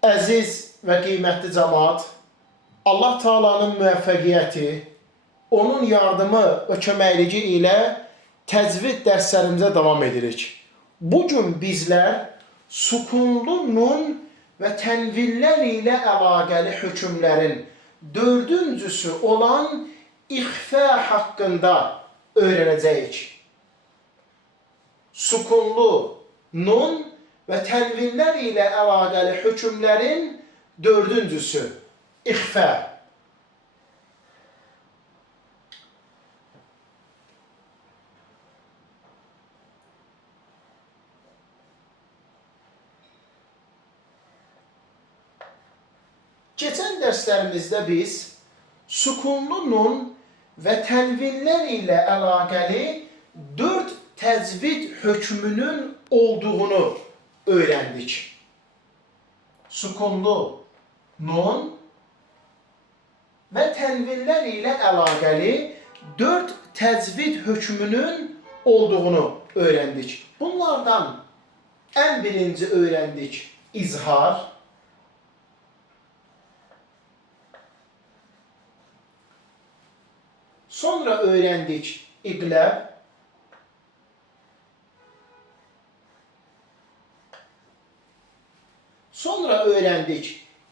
Əziz və qiymətli cəmaət, Allah Taala'nın müvəffəqiyyəti, onun yardımı və köməkliyi ilə təcvid dərslərimizə davam edirik. Bugün bizlər sukunlu nun və tənvillər ilə əlaqəli hökmlərin dördüncüsü olan ixfa haqqında öyrənəcəyik. Sukunlu nun və tənvillər ilə əlaqəli hökmlərin dördüncüsü ixfa. Keçən dərslərimizdə biz sukunlu nun və tənvillər ilə əlaqəli dörd təcvid hökmünün olduğunu öyrəndik. Sukunlu nun və tənvillər ilə əlaqəli dörd təcvid hökmünün olduğunu öyrəndik. Bunlardan ən birinci öyrəndik izhar. Sonra öyrəndik iqləb. Sonra öyrəndik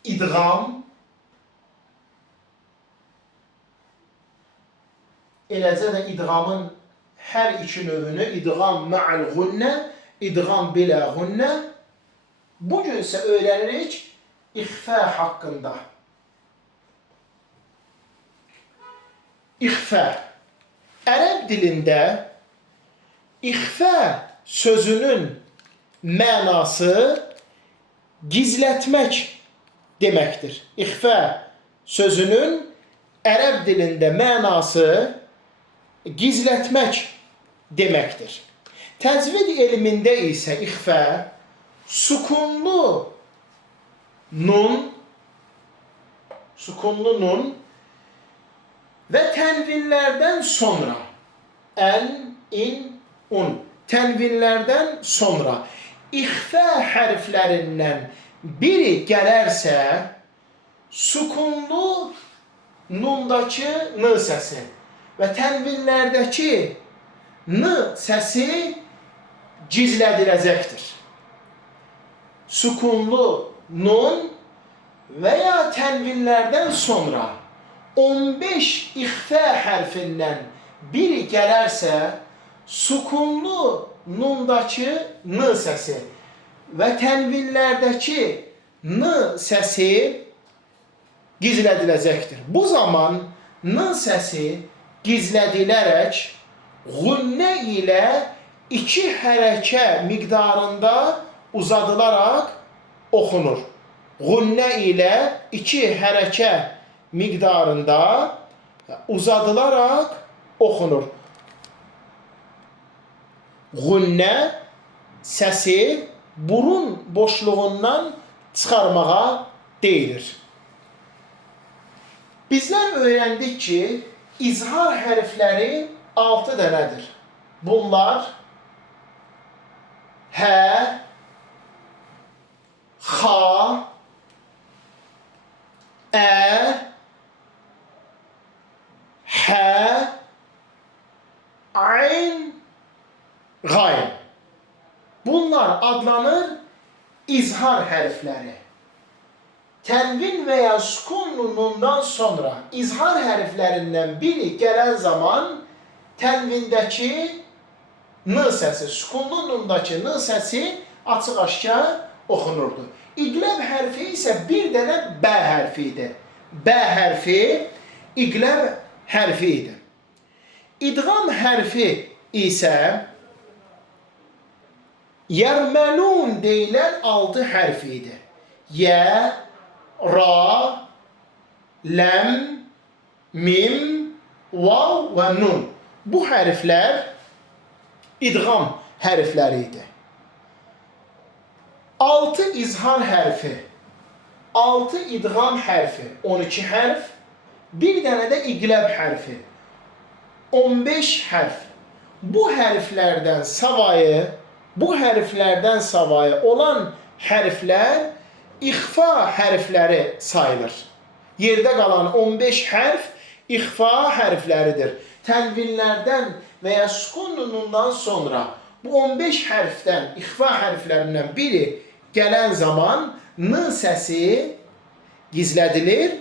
idğam. Eləcə də idğamın hər iki növünü, idğam ma'al gunnə, idğam bilə gunnə. Bugün isə öyrənirik ixfa haqqında. İxfa. Ərəb dilində ixfa sözünün mənası gizlətmək deməkdir. İxfa sözünün ərəb dilində mənası gizlətmək deməkdir. Təcvid elmində isə ixfa sukunlu nun və tənvillərdən sonra ən, in, un tənvillərdən sonra ixfa hərflərindən biri gələrsə sukunlu nundakı n səsi və tənvillərdəki n səsi gizlədiləcəkdir. Sukunlu nun və ya tənvillərdən sonra 15 ixfa hərfindən biri gələrsə sukunlu nundakı n səsi və tənvillərdəki n səsi gizlədiləcəkdir. Bu zaman n səsi gizlədilərək gunnə ilə 2 hərəkə miqdarında uzadılaraq oxunur. Gunnə ilə 2 hərəkə miqdarında uzadılaraq oxunur. Gunnə səsi burun boşluğundan çıxarmağa deyilir. Bizlər öyrəndik ki, izhar hərfləri 6 dənədir. Bunlar hə, xa, ə, hə, ayn, qayn. Bunlar adlanır izhar hərfləri. Tənvin və ya sukun nunundan sonra izhar hərflərindən biri gələn zaman tənvindəki n səsi, sukunlu nundakı n səsi açıq-aşkar oxunurdu. İqləb hərfi isə bir dənə b hərfi idi. B hərfi iqləb hərfi idi. İdğam hərfi isə yərməlun deyilən 6 hərfi idi. Yə, ra, ləm, mim, vav və nun. Bu hərflər idğam hərfləri idi. 6 izhar hərfi, 6 idğam hərfi, 12 hərf, bir dənə də iqləb hərfi, 15 hərf. Bu hərflərdən savayı olan hərflər ixfa hərfləri sayılır. Yerdə qalan 15 hərf ixfa hərfləridir. Tənvinlərdən və ya sukun nunundan sonra bu 15 hərfdən, ixfa hərflərindən biri gələn zaman n səsi gizlədilir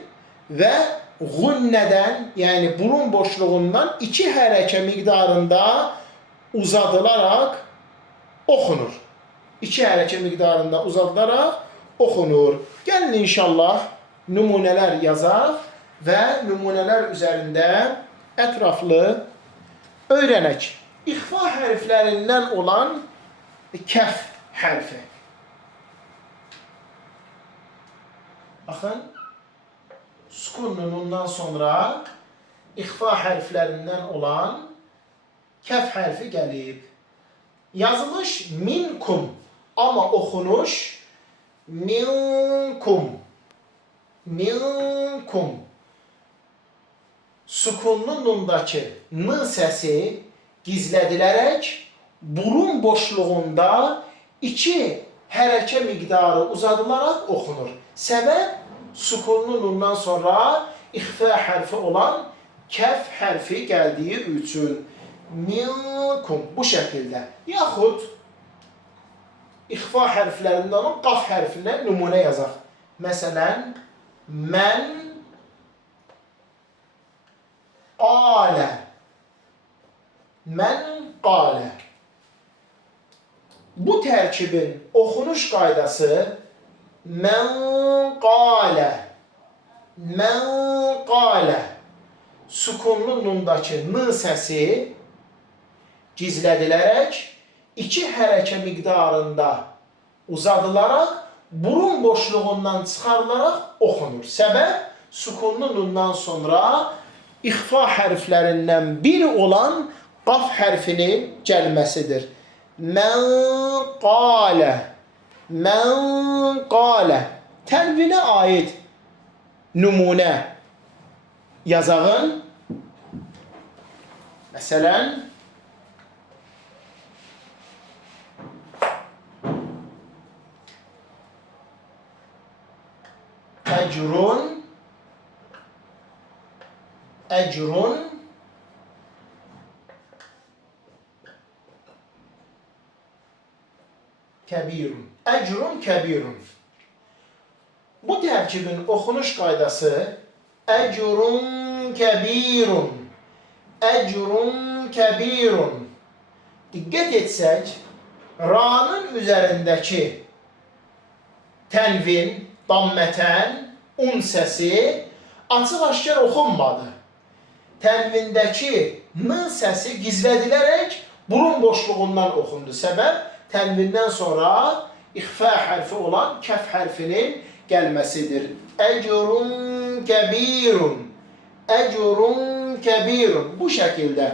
və gunnədən, yəni burun boşluğundan 2 hərəkə miqdarında uzadılaraq oxunur. 2 hərəkə miqdarında uzadılaraq oxunur. Gəlin inşallah nümunələr yazaq və nümunələr üzərində ətraflı öyrənək. İxfa hərflərindən olan kəf hərfi. Baxın, sukun nunundan sonra ixfa hərflərindən olan kəf hərfi gəlib. Yazılış minkum, amma oxunuş minkum. Minkum. Sukunlu nundakı n səsi gizlədilərək burun boşluğunda 2 hərəkə miqdarı uzadılaraq oxunur. Səbəb sukunlu nundan sonra ixfa hərfi olan kəf hərfi gəldiyi üçün minkum bu şəkildə. Yaxud ixfa hərflərindən olan qaf hərfinə nümunə yazaq. Məsələn, mən qalə. Mən qalə. Bu tərkibin oxunuş qaydası mən qalə. Mən qalə. Sukunlu nundakı n səsi gizlədilərək 2 hərəkə miqdarında uzadılaraq burun boşluğundan çıxarılaraq oxunur. Səbəb sukunlu nundan sonra ixfa hərflərindən biri olan qaf hərfinin gəlməsidir. Mən qalə. Mən qalə. Tənvinə aid nümunə yazağın. Məsələn, əcrun, əcrun, kəbirun. Əcrun kəbirun. Bu tərkibin oxunuş qaydası əcrun kəbirun. Əcrun kəbirun. Diqqət etsək, ra'nın üzərindəki tənvin, dammətən, un səsi açıq-aşkar oxunmadı. Tənvindəki n səsi gizlədilərək burun boşluğundan oxundu. Səbəb tənvindən sonra ixfa hərfi olan kəf hərfinin gəlməsidir. Əcrun kəbirun. Əcrun kəbirun. Bu şəkildə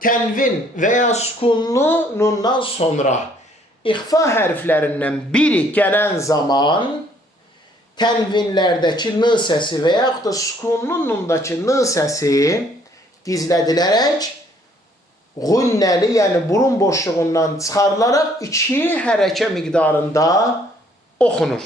tənvin və ya sukunlu nundan sonra ixfa hərflərindən biri gələn zaman tənvinlərdəki n səsi və yaxud da sukunlu nundakı n səsi gizlədilərək gunnəli, yəni burun boşluğundan çıxarılaraq 2 hərəkə miqdarında oxunur.